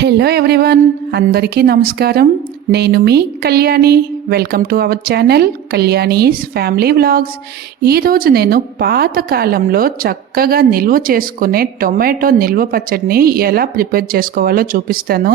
Hello everyone, అందరికీ నమస్కారం. నేను మీ Kalyani. Welcome to our channel Kalyani's family vlogs. ఈరోజు నేను పాతకాలంలో చక్కగా నిల్వ చేసుకునే టొమాటో నిల్వ పచ్చడిని ఎలా ప్రిపేర్ చేసుకోవాలో చూపిస్తాను.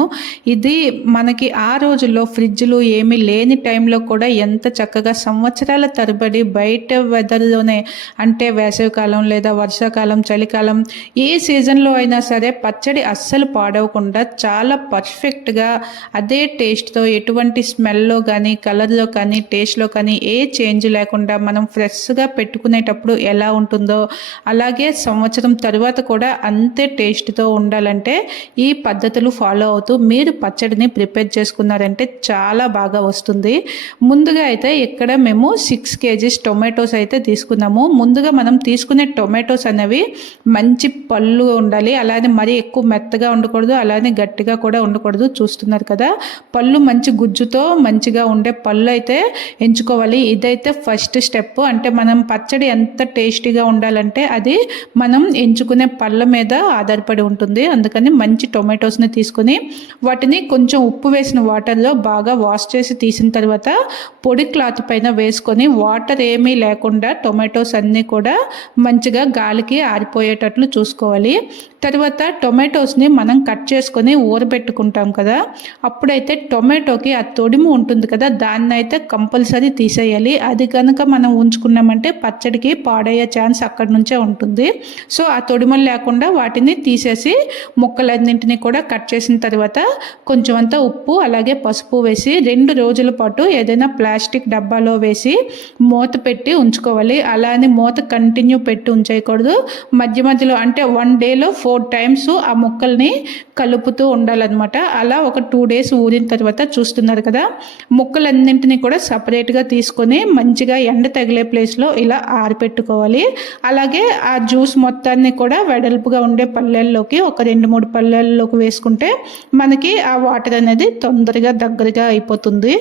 ఇది మనకి ఆ రోజుల్లో ఫ్రిడ్జ్లు ఏమీ లేని టైంలో కూడా ఎంత చక్కగా సంవత్సరాల తరబడి బయట వెదర్లోనే, అంటే వేసవికాలం లేదా వర్షాకాలం, చలికాలం, ఏ సీజన్లో అయినా సరే పచ్చడి అస్సలు పాడవకుండా చాలా పర్ఫెక్ట్గా అదే టేస్ట్తో, ఎటువంటి స్మెల్లో కానీ, కలర్లో కానీ, టేస్ట్లో కానీ ఏ చేంజ్ లేకుండా మనం ఫ్రెష్గా పెట్టుకునేటప్పుడు ఎలా ఉంటుందో అలాగే సంవత్సరం తర్వాత కూడా అంతే టేస్ట్తో ఉండాలంటే ఈ పద్ధతులు ఫాలో అవుతూ మీరు పచ్చడిని ప్రిపేర్ చేసుకున్నారంటే చాలా బాగా వస్తుంది. ముందుగా అయితే ఇక్కడ మేము 6 kgs టొమాటోస్ అయితే తీసుకున్నాము. ముందుగా మనం తీసుకునే టొమాటోస్ అనేవి మంచి పళ్ళు ఉండాలి, అలానే మరీ ఎక్కువ మెత్తగా ఉండకూడదు, అలానే గట్టిగా కూడా ఉండకూడదు. చూస్తున్నారు కదా, పళ్ళు మంచి గుజ్జుతో మంచిగా ఉండే పళ్ళు అయితే ఎంచుకోవాలి. ఇదైతే ఫస్ట్ స్టెప్. అంటే మనం పచ్చడి ఎంత టేస్టీగా ఉండాలంటే అది మనం ఎంచుకునే పళ్ళ మీద ఆధారపడి ఉంటుంది. అందుకని మంచి టొమాటోస్ని తీసుకొని వాటిని కొంచెం ఉప్పు వేసిన వాటర్లో బాగా వాష్ చేసి తీసిన తర్వాత పొడి క్లాత్ పైన వేసుకొని వాటర్ ఏమీ లేకుండా టొమాటోస్ అన్నీ కూడా మంచిగా గాలికి ఆరిపోయేటట్లు చూసుకోవాలి. తర్వాత టొమాటోస్ని మనం కట్ చేసుకొని ఊరబెట్టుకుంటాం కదా, అప్పుడైతే టొమాటోకి ఆ తొడిము ఉంటుంది కదా, దాన్ని అయితే కంపల్సరీ తీసేయాలి. అది కనుక మనం ఉంచుకున్నామంటే పచ్చడికి పాడయ్యే ఛాన్స్ అక్కడి నుంచే ఉంటుంది. సో ఆ తొడిమలు లేకుండా వాటిని తీసేసి ముక్కలన్నింటినీ కూడా కట్ చేసిన తర్వాత కొంచెం అంతా ఉప్పు అలాగే పసుపు వేసి 2 రోజుల పాటు ఏదైనా ప్లాస్టిక్ డబ్బాలో వేసి మూత పెట్టి ఉంచుకోవాలి. అలా అని మూత కంటిన్యూ పెట్టి ఉంచేయకూడదు. మధ్య మధ్యలో అంటే 1 డేలో 4 times ఆ ముక్కల్ని కలుపుతూ ఉండాలన్నమాట. అలా ఒక 2 days ఊరిన తర్వాత చూస్తున్నారు కదా, ముక్కలన్నింటినీ కూడా సపరేట్గా తీసుకొని మంచిగా ఎండ తగిలే ప్లేస్లో ఇలా ఆరిపెట్టుకోవాలి. అలాగే ఆ జ్యూస్ మొత్తాన్ని కూడా వెడల్పుగా ఉండే పల్లెల్లోకి ఒక 2-3 పల్లెల్లోకి వేసుకుంటే మనకి ఆ వాటర్ అనేది తొందరగా దగ్గరగా అయిపోతుంది.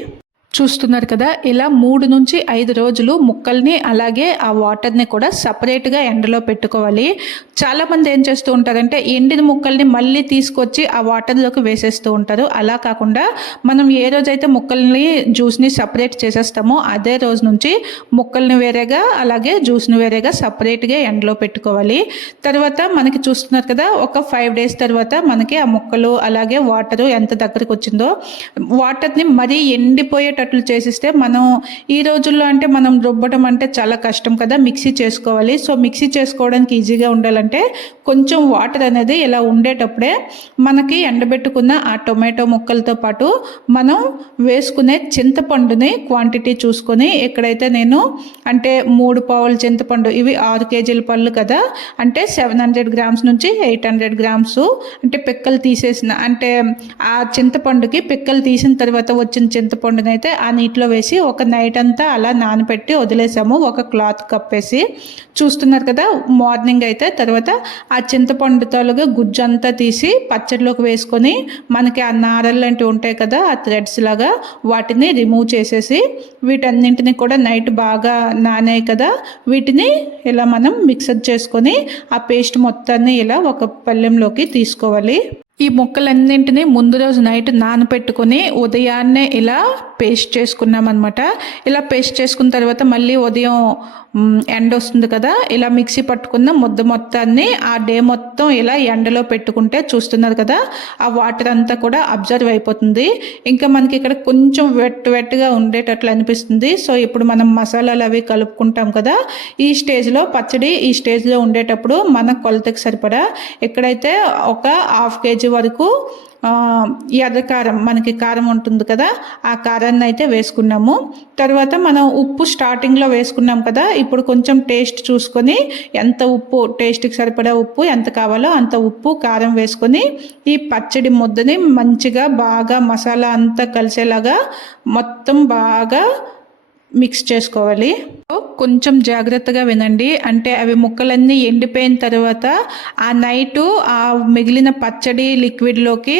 చూస్తున్నారు కదా, ఇలా 3 నుంచి 5 రోజులు ముక్కల్ని అలాగే ఆ వాటర్ని కూడా సపరేట్గా ఎండలో పెట్టుకోవాలి. చాలామంది ఏం చేస్తూ ఉంటారంటే ఎండిన ముక్కల్ని మళ్ళీ తీసుకొచ్చి ఆ వాటర్లోకి వేసేస్తూ ఉంటారు. అలా కాకుండా మనం ఏ రోజైతే ముక్కల్ని జ్యూస్ని సపరేట్ చేసేస్తామో అదే రోజు నుంచి ముక్కల్ని వేరేగా అలాగే జ్యూస్ని వేరేగా సపరేట్గా ఎండలో పెట్టుకోవాలి. తర్వాత మనకి చూస్తున్నారు కదా, ఒక 5 days తర్వాత మనకి ఆ ముక్కలు అలాగే వాటరు ఎంత దగ్గరకు వచ్చిందో, వాటర్ని మరీ ఎండిపోయేటట్టు చేసిస్తే మనం ఈ రోజుల్లో అంటే మనం రుబ్బడం అంటే చాలా కష్టం కదా, మిక్సీ చేసుకోవాలి. సో మిక్సీ చేసుకోవడానికి ఈజీగా ఉండాలంటే కొంచెం వాటర్ అనేది ఇలా ఉండేటప్పుడే మనకి ఎండబెట్టుకున్న ఆ టొమాటో ముక్కలతో పాటు మనం వేసుకునే చింతపండుని క్వాంటిటీ చూసుకొని, ఎక్కడైతే నేను అంటే 3 పావుల చింతపండు, ఇవి 6 kg పళ్ళు కదా, అంటే 700 grams నుంచి 800 grams అంటే పిక్కలు తీసేసిన, అంటే ఆ చింతపండుకి పిక్కలు తీసిన తర్వాత వచ్చిన చింతపండుని అయితే ఆ నీటిలో వేసి ఒక నైట్ అంతా అలా నానబెట్టి వదిలేసాము, ఒక క్లాత్ కప్పేసి. చూస్తున్నారు కదా, మార్నింగ్ అయితే తర్వాత ఆ చింతపండు తాలుగా గుజ్జు అంతా తీసి పచ్చడిలోకి వేసుకొని మనకి ఆ నారలు లాంటివి ఉంటాయి కదా, ఆ థ్రెడ్స్ లాగా వాటిని రిమూవ్ చేసేసి వీటన్నింటినీ కూడా నైట్ బాగా నానాయి కదా, వీటిని ఇలా మనం మిక్సర్ చేసుకొని ఆ పేస్ట్ మొత్తాన్ని ఇలా ఒక పళ్ళెంలోకి తీసుకోవాలి. ఈ ముక్కలన్నింటినీ ముందు రోజు నైట్ నానపెట్టుకొని ఉదయాన్నే ఇలా పేస్ట్ చేసుకున్నామన్నమాట. ఇలా పేస్ట్ చేసుకున్న తర్వాత మళ్ళీ ఉదయం ఎండ వస్తుంది కదా, ఇలా మిక్సీ పట్టుకున్న ముద్ద మొత్తాన్ని ఆ డే మొత్తం ఇలా ఎండలో పెట్టుకుంటే చూస్తున్నారు కదా, ఆ వాటర్ అంతా కూడా అబ్జర్వ్ అయిపోతుంది. ఇంకా మనకి ఇక్కడ కొంచెం వెట్గా ఉండేటట్లు అనిపిస్తుంది. సో ఇప్పుడు మనం మసాలాలు అవి కలుపుకుంటాం కదా, ఈ స్టేజ్లో పచ్చడి ఈ స్టేజ్లో ఉండేటప్పుడు మన కొలతకి సరిపడా ఎక్కడైతే ఒక 1/2 kg వరకు ఎర్ర కారం, మనకి కారం ఉంటుంది కదా, ఆ కారాన్ని అయితే వేసుకున్నాము. తర్వాత మనం ఉప్పు స్టార్టింగ్లో వేసుకున్నాం కదా, ఇప్పుడు కొంచెం టేస్ట్ చూసుకొని ఎంత ఉప్పు, టేస్ట్కి సరిపడా ఉప్పు ఎంత కావాలో అంత ఉప్పు కారం వేసుకొని ఈ పచ్చడి ముద్దని మంచిగా బాగా మసాలా అంతా కలిసేలాగా మొత్తం బాగా మిక్స్ చేసుకోవాలి. కొంచెం జాగ్రత్తగా వినండి. అంటే అవి ముక్కలన్నీ ఎండిపోయిన తర్వాత ఆ నైటు ఆ మిగిలిన పచ్చడి లిక్విడ్లోకి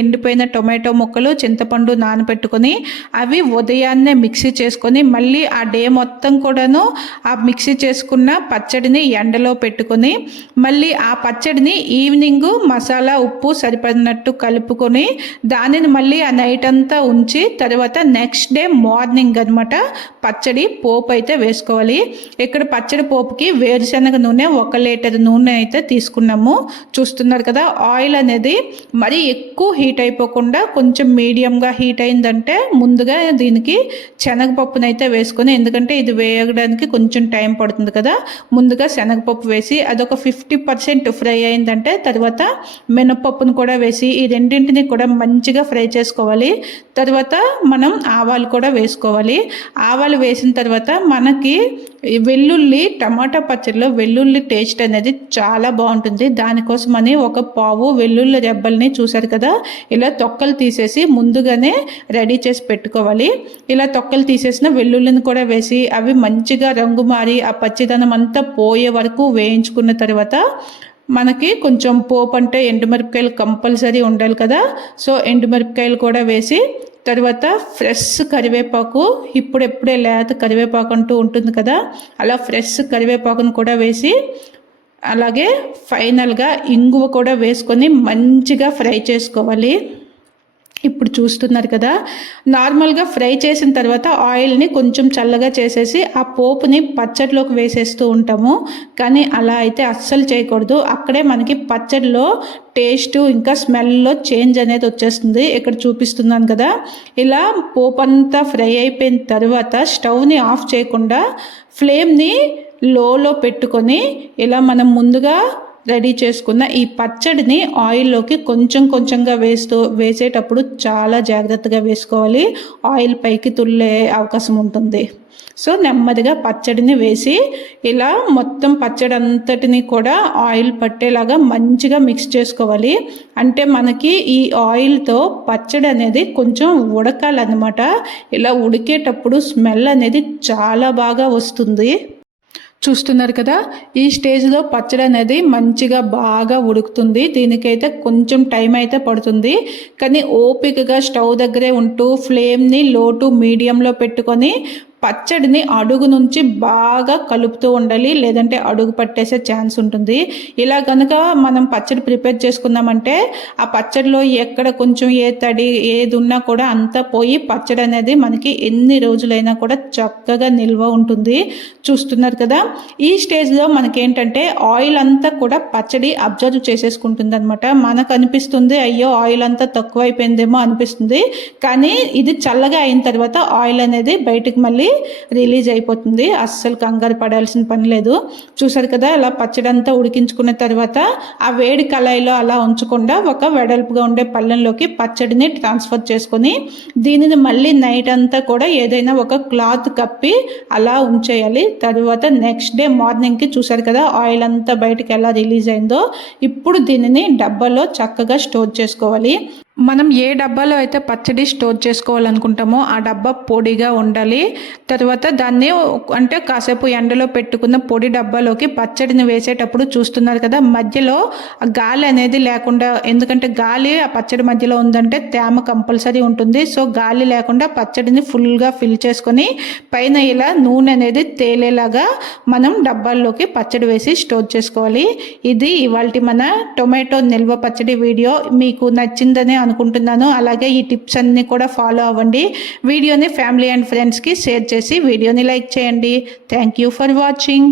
ఎండిపోయిన టొమాటో ముక్కలు, చింతపండు నానబెట్టుకొని అవి ఉదయాన్నే మిక్సీ చేసుకొని మళ్ళీ ఆ డే మొత్తం కూడాను ఆ మిక్సీ చేసుకున్న పచ్చడిని ఎండలో పెట్టుకొని మళ్ళీ ఆ పచ్చడిని ఈవినింగ్ మసాలా ఉప్పు సరిపడినట్టు కలుపుకొని దానిని మళ్ళీ ఆ నైట్ అంతా ఉంచి తర్వాత నెక్స్ట్ డే మార్నింగ్ అనమాట పచ్చడి పోపు అయితే వేసుకోవాలి. ఇక్కడ పచ్చడి పోపుకి వేరుశనగ నూనె 1 లీటర్ నూనె అయితే తీసుకున్నాము. చూస్తున్నారు కదా, ఆయిల్ అనేది మరీ ఎక్కువ హీట్ అయిపోకుండా కొంచెం మీడియంగా హీట్ అయిందంటే ముందుగా దీనికి శనగపప్పునైతే వేసుకొని, ఎందుకంటే ఇది వేయడానికి కొంచెం టైం పడుతుంది కదా, ముందుగా శనగపప్పు వేసి అదొక 50% ఫ్రై అయిందంటే తర్వాత మినపప్పును కూడా వేసి ఈ రెండింటిని కూడా మంచిగా ఫ్రై చేసుకోవాలి. తర్వాత మనం ఆవాలు కూడా వేసుకోవాలి. ఆవాలు వేసిన తర్వాత మనకి వెల్లుల్లి, టమాటా పచ్చడిలో వెల్లుల్లి టేస్ట్ అనేది చాలా బాగుంటుంది. దానికోసమని 1 పావు వెల్లుల్లి రెబ్బల్ని చూసారు కదా ఇలా తొక్కలు తీసేసి ముందుగానే రెడీ చేసి పెట్టుకోవాలి. ఇలా తొక్కలు తీసేసిన వెల్లుల్లిని కూడా వేసి అవి మంచిగా రంగు మారి ఆ పచ్చిదనం అంతా పోయే వరకు వేయించుకున్న తర్వాత మనకి కొంచెం పోపు అంటే ఎండుమిరపకాయలు కంపల్సరీ ఉండాలి కదా, సో ఎండుమిరపకాయలు కూడా వేసి తర్వాత ఫ్రెష్ కరివేపాకు, ఇప్పుడెప్పుడే లేత కరివేపాకు అంటూ ఉంటుంది కదా, అలా ఫ్రెష్ కరివేపాకును కూడా వేసి అలాగే ఫైనల్గా ఇంగువ కూడా వేసుకొని మంచిగా ఫ్రై చేసుకోవాలి. ఇప్పుడు చూస్తున్నారు కదా, నార్మల్గా ఫ్రై చేసిన తర్వాత ఆయిల్ని కొంచెం చల్లగా చేసేసి ఆ పోపుని పచ్చడిలోకి వేసేస్తూ ఉంటాము. కానీ అలా అయితే అస్సలు చేయకూడదు. అక్కడే మనకి పచ్చడిలో టేస్ట్ ఇంకా స్మెల్లో చేంజ్ అనేది వచ్చేస్తుంది. ఇక్కడ చూపిస్తున్నాను కదా, ఇలా పోపు అంతా ఫ్రై అయిపోయిన తర్వాత స్టవ్ని ఆఫ్ చేయకుండా ఫ్లేమ్ని లోలో పెట్టుకొని ఇలా మనం ముందుగా రెడీ చేసుకున్న ఈ పచ్చడిని ఆయిల్లోకి కొంచెం కొంచెంగా వేసేటప్పుడు చాలా జాగ్రత్తగా వేసుకోవాలి. ఆయిల్ పైకి తుల్లే అవకాశం ఉంటుంది. సో నెమ్మదిగా పచ్చడిని వేసి ఇలా మొత్తం పచ్చడి అంతటిని కూడా ఆయిల్ పట్టేలాగా మంచిగా మిక్స్ చేసుకోవాలి. అంటే మనకి ఈ ఆయిల్తో పచ్చడి అనేది కొంచెం ఉడకాలన్నమాట. ఇలా ఉడికేటప్పుడు స్మెల్ అనేది చాలా బాగా వస్తుంది. చూస్తున్నారు కదా, ఈ స్టేజ్లో పచ్చడి అనేది మంచిగా బాగా ఉడుకుతుంది. దీనికైతే కొంచెం టైం అయితే పడుతుంది. కానీ ఓపికగా స్టవ్ దగ్గరే ఉంటూ ఫ్లేమ్ని లో టు మీడియంలో పెట్టుకొని పచ్చడిని అడుగు నుంచి బాగా కలుపుతూ ఉండాలి, లేదంటే అడుగు పట్టేసే ఛాన్స్ ఉంటుంది. ఇలా కనుక మనం పచ్చడి ప్రిపేర్ చేసుకున్నామంటే ఆ పచ్చడిలో ఎక్కడ కొంచెం ఏ తడి ఏది ఉన్నా కూడా అంతా పోయి పచ్చడి అనేది మనకి ఎన్ని రోజులైనా కూడా చక్కగా నిల్వ ఉంటుంది. చూస్తున్నారు కదా, ఈ స్టేజ్లో మనకేంటంటే ఆయిల్ అంతా కూడా పచ్చడి అబ్జర్వ్ చేసేసుకుంటుంది అనమాట. మనకు అనిపిస్తుంది అయ్యో ఆయిల్ అంతా తక్కువ అయిపోయిందేమో అనిపిస్తుంది. కానీ ఇది చల్లగా అయిన తర్వాత ఆయిల్ అనేది బయటకు మళ్ళీ రిలీజ్ అయిపోతుంది. అస్సలు కంగారు పడాల్సిన పని లేదు. చూసారు కదా, ఇలా పచ్చడి అంతా ఉడికించుకున్న తర్వాత ఆ వేడి కళాయిలో అలా ఉంచకుండా ఒక వెడల్పుగా ఉండే పళ్ళెంలోకి పచ్చడిని ట్రాన్స్ఫర్ చేసుకొని దీనిని మళ్ళీ నైట్ అంతా కూడా ఏదైనా ఒక క్లాత్ కప్పి అలా ఉంచేయాలి. తర్వాత నెక్స్ట్ డే మార్నింగ్కి చూసారు కదా ఆయిల్ అంతా బయటకు ఎలా రిలీజ్ అయిందో. ఇప్పుడు దీనిని డబ్బాలో చక్కగా స్టోర్ చేసుకోవాలి. మనం ఏ డబ్బాలో అయితే పచ్చడి స్టోర్ చేసుకోవాలనుకుంటామో ఆ డబ్బా పొడిగా ఉండాలి. తర్వాత దాన్ని అంటే కాసేపు ఎండలో పెట్టుకున్న పొడి డబ్బాలోకి పచ్చడిని వేసేటప్పుడు చూస్తున్నారు కదా మధ్యలో గాలి అనేది లేకుండా, ఎందుకంటే గాలి ఆ పచ్చడి మధ్యలో ఉందంటే తేమ కంపల్సరీ ఉంటుంది. సో గాలి లేకుండా పచ్చడిని ఫుల్గా ఫిల్ చేసుకొని పైన ఇలా నూనె అనేది తేలేలాగా మనం డబ్బాల్లోకి పచ్చడి వేసి స్టోర్ చేసుకోవాలి. ఇది ఇవాల్టి మన టొమాటో నిల్వ పచ్చడి వీడియో. మీకు నచ్చిందని అనుకుంటున్నాను. అలాగే ఈ టిప్స్ అన్ని కూడా ఫాలో అవ్వండి. వీడియోని ఫ్యామిలీ అండ్ ఫ్రెండ్స్కి షేర్ చేసి వీడియోని లైక్ చేయండి. Thank you for watching.